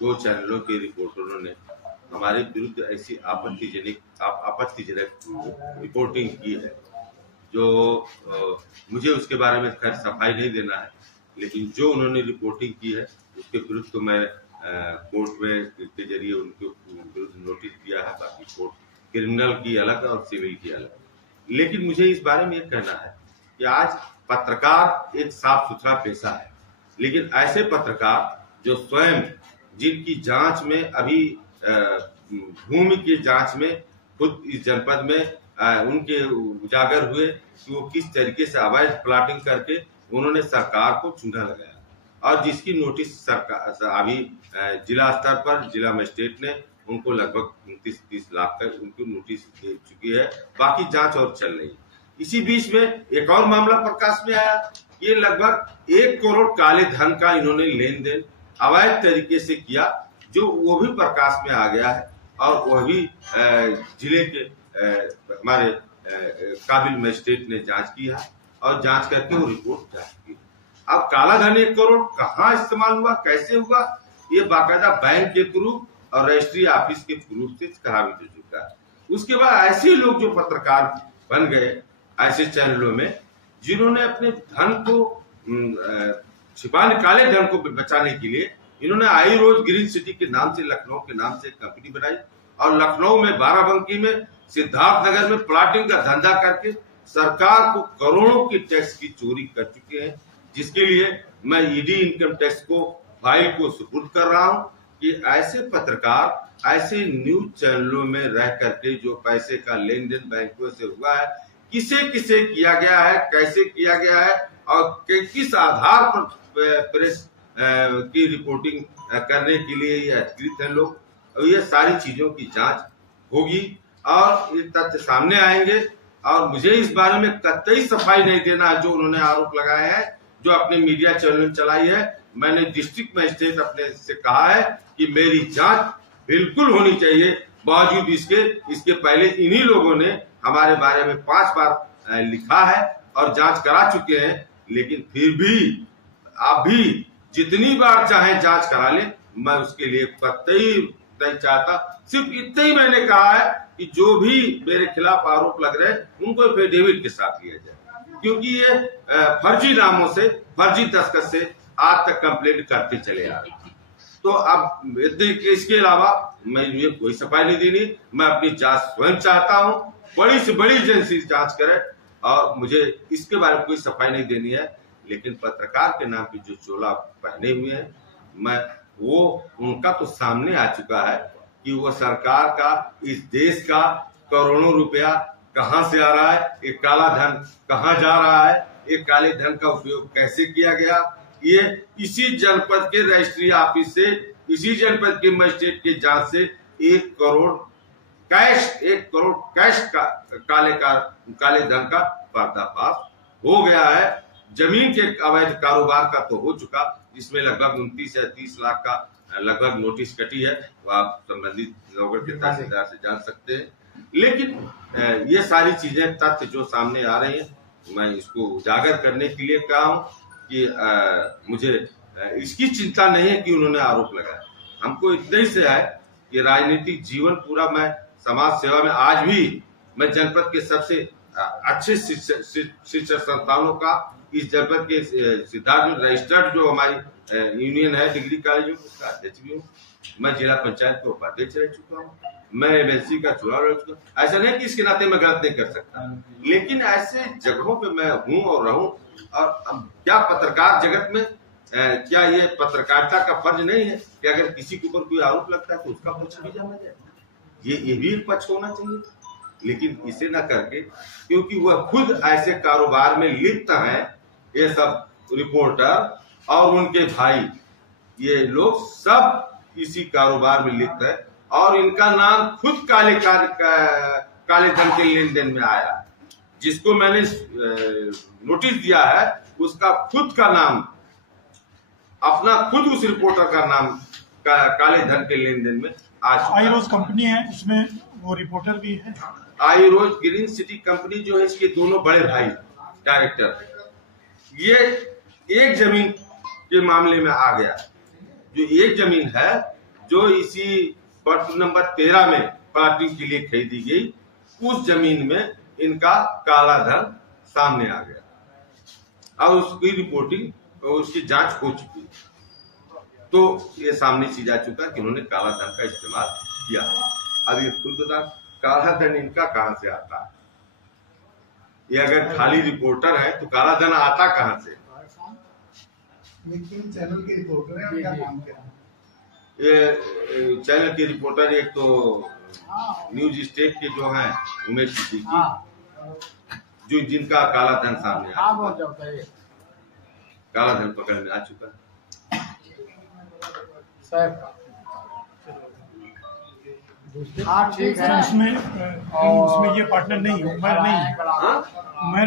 दो चैनलों के रिपोर्टरों ने हमारे विरुद्ध ऐसी आपत्तिजनक रिपोर्टिंग की है जो मुझे उसके बारे में खैर सफाई नहीं देना है, लेकिन जो उन्होंने रिपोर्टिंग की है उसके विरुद्ध तो मैं कोर्ट में के जरिए उनके विरुद्ध नोटिस दिया है। बाकी कोर्ट क्रिमिनल की अलग और सिविल की अलग, लेकिन मुझे इस बारे में ये कहना है कि आज पत्रकार एक साफ सुथरा पेशा है, लेकिन ऐसे पत्रकार जो स्वयं जिनकी जांच में अभी भूमि की जांच में खुद इस जनपद में उनके उजागर हुए कि वो किस तरीके से अवैध प्लाटिंग करके उन्होंने सरकार को चूल्हा लगाया, और जिसकी नोटिस सरकार अभी जिला स्तर पर जिला मजिस्ट्रेट ने उनको लगभग 29-30 लाख का उनको नोटिस दे चुकी है। बाकी जांच और चल रही है। इसी बीच में एक और मामला प्रकाश में आया। ये लगभग 1 करोड़ काले धन का इन्होंने लेन देन अवैध तरीके से किया, जो वो भी प्रकाश में आ गया है, और वह भी जिले के हमारे काबिल मजिस्ट्रेट ने जांच की है और जांच करके वो रिपोर्ट जा चुकी है। अब काला धन 1 करोड़ कहाँ इस्तेमाल हुआ, कैसे हुआ, ये बाकायदा बैंक के प्रूफ और रजिस्ट्री ऑफिस के प्रूफ से साबित हो चुका है। उसके बाद ऐसे लोग जो पत्रकार बन गए ऐसे चैनलों में, जिन्होंने अपने धन को छिपाने, काले धन को बचाने के लिए इन्होंने आई रोज ग्रीन सिटी के नाम से, लखनऊ के नाम से एक कंपनी बनाई, और लखनऊ में बाराबंकी में, सिद्धार्थ नगर में प्लाटिंग का धंधा करके सरकार को करोड़ों की टैक्स की चोरी कर चुके हैं, जिसके लिए मैं ईडी इनकम टैक्स को फाइल को सुपुर्द कर रहा हूं कि ऐसे पत्रकार ऐसे न्यूज चैनलों में रह करके जो पैसे का लेन देन बैंकों से हुआ है, किसे किसे किया गया है, कैसे किया गया है, और किस आधार पर प्रेस की रिपोर्टिंग करने के लिए ये अधिकृत है लोग, ये सारी चीजों की जांच होगी और ये तथ्य सामने आएंगे। और मुझे इस बारे में कतई सफाई नहीं देना जो उन्होंने आरोप लगाए हैं, जो अपने मीडिया चैनल चलाई है। मैंने डिस्ट्रिक्ट मजिस्ट्रेट अपने से कहा है कि मेरी जांच बिल्कुल होनी चाहिए। बावजूद इसके पहले इन्हीं लोगों ने हमारे बारे में 5 बार लिखा है और जांच करा चुके हैं, लेकिन फिर भी अभी जितनी बार चाहे जांच करा ले, मैं उसके लिए कतई नहीं चाहता। सिर्फ इतना ही मैंने कहा है कि जो भी मेरे खिलाफ आरोप लग रहे हैं उनको एफिडेविट के साथ लिया जाए, क्योंकि ये फर्जी नामों से, फर्जी दस्तखत से आज तक कंप्लेंट करते चले आ रहे हैं। तो अब इसके अलावा मैं ये कोई सफाई नहीं देनी, मैं अपनी जांच स्वयं चाहता हूं, बड़ी से बड़ी एजेंसी जांच करे, और मुझे इसके बारे में कोई सफाई नहीं देनी है। लेकिन पत्रकार के नाम की जो चोला पहने हुए हैं, मैं वो उनका तो सामने आ चुका है कि वो सरकार का, इस देश का करोड़ों रुपया कहां से आ रहा है, एक काला धन कहां जा रहा है, एक काले धन का उपयोग कैसे किया गया, ये इसी जनपद के रजिस्ट्री ऑफिस से, इसी जनपद के मजिस्ट्रेट की जांच से 1 करोड़ कैश का काले धन का पर्दाफाश हो गया है। जमीन के अवैध कारोबार का तो हो चुका, जिसमें लगभग 29 या 30 लाख का लगभग नोटिस कटी है, वो आप संबंधित लोगों के तहसीलदार से जान सकते हैं। लेकिन ये सारी चीजें, तथ्य जो सामने आ रहे हैं, मैं इसको उजागर करने के लिए कहा हूं कि मुझे इसकी चिंता नहीं है कि उन्होंने आरोप लगाया। हमको इतना ही से है कि राजनीतिक जीवन पूरा मैं समाज सेवा में, आज भी मैं जनपद के सबसे अच्छे शिक्षण संस्थानों का, इस जनपद के सिद्धार्थ रजिस्टर्ड जो हमारी यूनियन है डिग्री कॉलेज, उसका अध्यक्ष भी हूँ। मैं जिला पंचायत के उपाध्यक्ष रह चुका हूँ, मैं एमएलसी का चुनाव लड़ चुका हूँ। ऐसा नहीं कि इसके नाते मैं गलत नहीं कर सकता, लेकिन ऐसे जगहों पे मैं हूँ और रहूं। और क्या पत्रकार जगत में क्या ये पत्रकारिता का फर्ज नहीं है कि अगर किसी के ऊपर कोई आरोप लगता है तो उसका पक्ष भी जाना जाए, ये भी एक पक्ष होना चाहिए। लेकिन इसे न करके, क्योंकि वह खुद ऐसे कारोबार में लिप्त हैं, ये सब रिपोर्टर और उनके भाई, ये लोग सब इसी कारोबार में लिप्त है, और इनका नाम खुद काले धन के लेन देन में आया। जिसको मैंने नोटिस दिया है उसका खुद का नाम, अपना खुद उस रिपोर्टर का नाम काले धन के लेन देन में आज आई रोज कंपनी है, उसमें वो रिपोर्टर भी है। आई रोज ग्रीन सिटी कंपनी जो है, इसके दोनों बड़े भाई डायरेक्टर, ये एक जमीन के मामले में आ गया। जो एक जमीन है जो इसी वर्ष नंबर 13 में प्लाटिंग के लिए खरीदी गई, उस जमीन में इनका काला धन सामने आ गया और उसकी रिपोर्टिंग उसकी जांच हो चुकी है। तो ये सामने से जा चुका कि उन्होंने काला धन का इस्तेमाल किया। अब ये खुद बता, काला धन इनका कहां से आता है? ये अगर खाली रिपोर्टर है तो काला धन आता कहां से? लेकिन चैनल के रिपोर्टर हैं, उनका काम क्या है? ये चैनल के रिपोर्टर एक तो न्यूज स्टेट के जो हैं उमेश सिद्दीकी, जो जिनका काला धन सामने आ चुका है, काला धन पकड़ में आ चुका है। ठीक है। उसमें ये पार्टनर नहीं हूँ, मैं नहीं, मैं